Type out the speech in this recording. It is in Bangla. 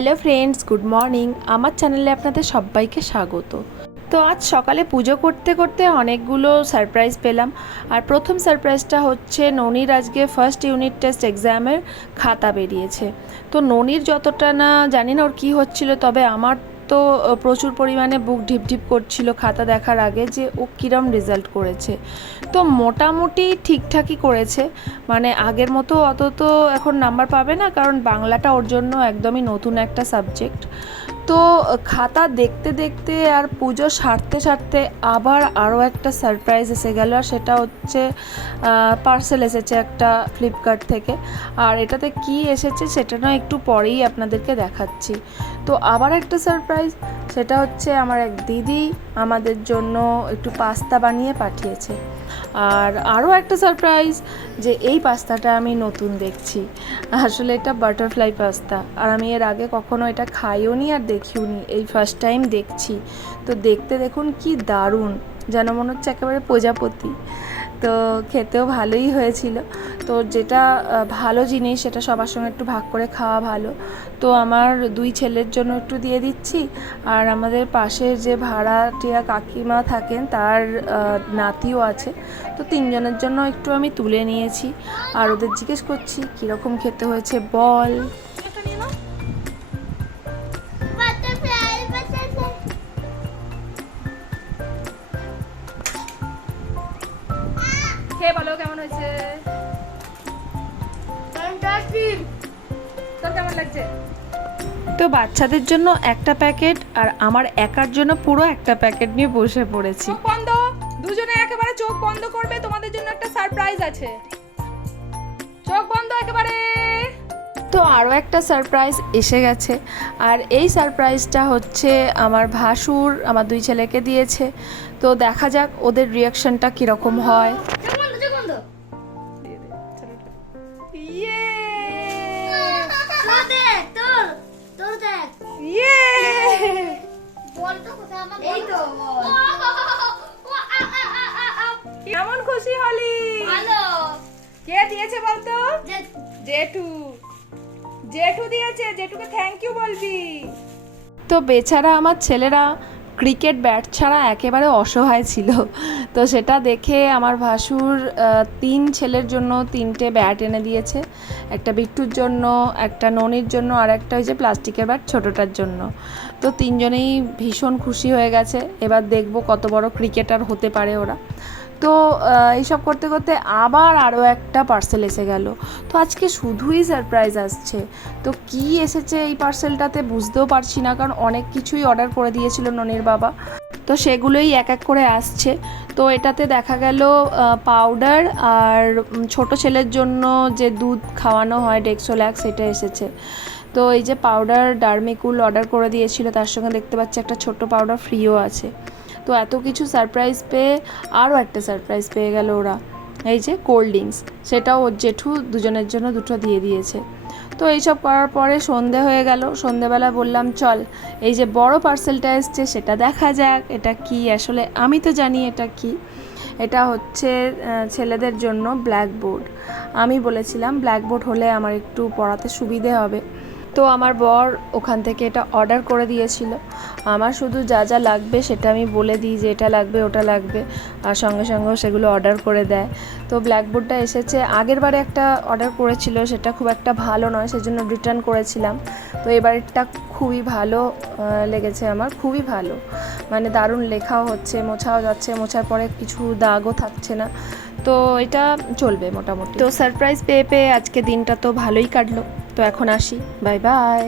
Hello friends, good morning. আমার চ্যানেলে আপনাদের সবাইকে স্বাগত। তো আজ সকালে পুজো করতে করতে অনেকগুলো সারপ্রাইজ পেলাম। আর প্রথম সারপ্রাইজটা হচ্ছে ননির আজকে ফার্স্ট ইউনিট টেস্ট এক্সামের খাতা বেরিয়েছে। তো ননির যতটা না জানি না ওর কী হচ্ছিল, তবে আমার তো প্রচুর পরিমাণে বুক ঢিপ ঢিপ করছিল খাতা দেখার আগে যে ও কীরম রেজাল্ট করেছে। তো মোটামুটি ঠিকঠাকই করেছে। মানে আগের মতো অত তো এখন নাম্বার পাবে না, কারণ বাংলাটা ওর জন্য একদমই নতুন একটা সাবজেক্ট তো, খাতা দেখতে দেখতে আর পুজো সারতে সারতে আবার আরও একটা সারপ্রাইজ এসে গেল, আর সেটা হচ্ছে পার্সেল এসেছে একটা ফ্লিপকার্ট থেকে। আর এটাতে কি এসেছে সেটা না একটু পরেই আপনাদেরকে দেখাচ্ছি। তো আবার একটা সারপ্রাইজ সেটা হচ্ছে আমার এক দিদি আমাদের জন্য একটু পাস্তা বানিয়ে পাঠিয়েছে। আর আরও একটা সারপ্রাইজ যে এই পাস্তাটা আমি নতুন দেখছি। আসলে এটা বাটারফ্লাই পাস্তা। আর আমি এর আগে কখনো এটা খাইও নি আর দেখিও নি। এই ফার্স্ট টাইম দেখছি। তো দেখতে দেখুন কি দারুণ। যেন মনে হচ্ছে একেবারে প্রজাপতি। তো খেতেও ভালোই হয়েছিল। তো যেটা ভালো জিনিস সেটা সবার সঙ্গে একটু ভাগ করে খাওয়া ভালো। তো আমার দুই ছেলের জন্য একটু দিয়ে দিচ্ছি। আর আমাদের পাশের যে ভাড়াটিয়া কাকিমা থাকেন, তার নাতিও আছে। তো তিনজনের জন্য একটু আমি তুলে নিয়েছি। আর ওদের জিজ্ঞেস করছি, কীরকম খেতে হয়েছে বল? খেয়ে বলো কেমন হয়েছে? তোর কেমন লাগছে? তো বাচ্চাদের জন্য একটা প্যাকেট আর আমার একার জন্য পুরো একটা প্যাকেট নিয়ে বসে পড়েছি। বন্ধ? দুজনে একেবারে চোখ বন্ধ করবে তোমাদের জন্য একটা সারপ্রাইজ আছে। চোখ বন্ধ একেবারে। তো আরও একটা সারপ্রাইজ এসে গেছে। আর এই সারপ্রাইজটা হচ্ছে আমার ভাসুর আমার দুই ছেলেকে দিয়েছে। তো দেখা যাক ওদের রিয়াকশনটা কীরকম হয়। ইয়ে তোর দেখ, তোর, তোর দেখ। ইয়ে বলতো কোথায় আমার এই তো বল। ও, আ, আ, আ, আ, আ। কেমন খুশি হলি ভালো। কে দিয়েছে বলতো জেঠু জেঠু দিয়েছে জেঠুকে থ্যাংক ইউ বলবি তো বেচারা আমার ছেলেরা ক্রিকেট ব্যাট ছাড়া একেবারে অসহায় ছিল। তো সেটা দেখে আমার ভাসুর তিন ছেলের জন্য তিনটে ব্যাট এনে দিয়েছে। একটা বিট্টুর জন্য, একটা ননির জন্য আর একটা ওই যে প্লাস্টিকের ব্যাট ছোটোটার জন্য। তো তিনজনেই ভীষণ খুশি হয়ে গেছে। এবার দেখব কত বড় ক্রিকেটার হতে পারে ওরা। তো এইসব করতে করতে আবার আরও একটা পার্সেল এসে গেল। তো আজকে শুধুই সারপ্রাইজ আসছে। তো কি এসেছে এই পার্সেলটাতে বুঝতেও পারছি না, কারণ অনেক কিছুই অর্ডার করে দিয়েছিল ননির বাবা। তো সেগুলোই এক এক করে আসছে। তো এটাতে দেখা গেল পাউডার আর ছোট ছেলের জন্য যে দুধ খাওয়ানো হয় ডেক্সোল্যাক্স সেটা এসেছে। তো এই যে পাউডার ডার্মিকুল অর্ডার করে দিয়েছিল, তার সঙ্গে দেখতে পাচ্ছি একটা ছোট্ট পাউডার ফ্রিও আছে। তো এত কিছু সারপ্রাইজ পেয়ে আরও একটা সারপ্রাইজ পেয়ে গেল ওরা। এই যে কোল্ড ড্রিঙ্কস সেটাও ওর জেঠু দুজনের জন্য দুটো দিয়ে দিয়েছে। তো এইসব করার পরে সন্ধে হয়ে গেল, সন্ধেবেলা বললাম, চল, এই যে বড় পার্সেলটা এসছে, সেটা দেখা যাক, এটা কি? আসলে আমি তো জানি এটা কি। এটা হচ্ছে ছেলেদের জন্য ব্ল্যাকবোর্ড আমি বলেছিলাম ব্ল্যাকবোর্ড হলে আমার একটু পড়াতে সুবিধে হবে। তো আমার বর ওখান থেকে এটা অর্ডার করে দিয়েছিল। আমার শুধু যা যা লাগবে সেটা আমি বলে দিই যে এটা লাগবে, ওটা লাগবে। আর সঙ্গে সঙ্গেও সেগুলো অর্ডার করে দেয়। তো ব্ল্যাকবোর্ডটা এসেছে। আগের বারে একটা অর্ডার করেছিল, সেটা খুব একটা ভালো নয়, সেজন্য রিটার্ন করেছিলাম। তো এবারেরটা খুবই ভালো লেগেছে আমার, খুবই ভালো। মানে দারুণ লেখাও হচ্ছে, মোছাও যাচ্ছে, মোছার পরে কিছু দাগও থাকছে না। তো এটা চলবে মোটামুটি। তো সারপ্রাইজ পেয়ে পেয়ে আজকে দিনটা তো ভালোই কাটলো। তো এখন আসি। Bye bye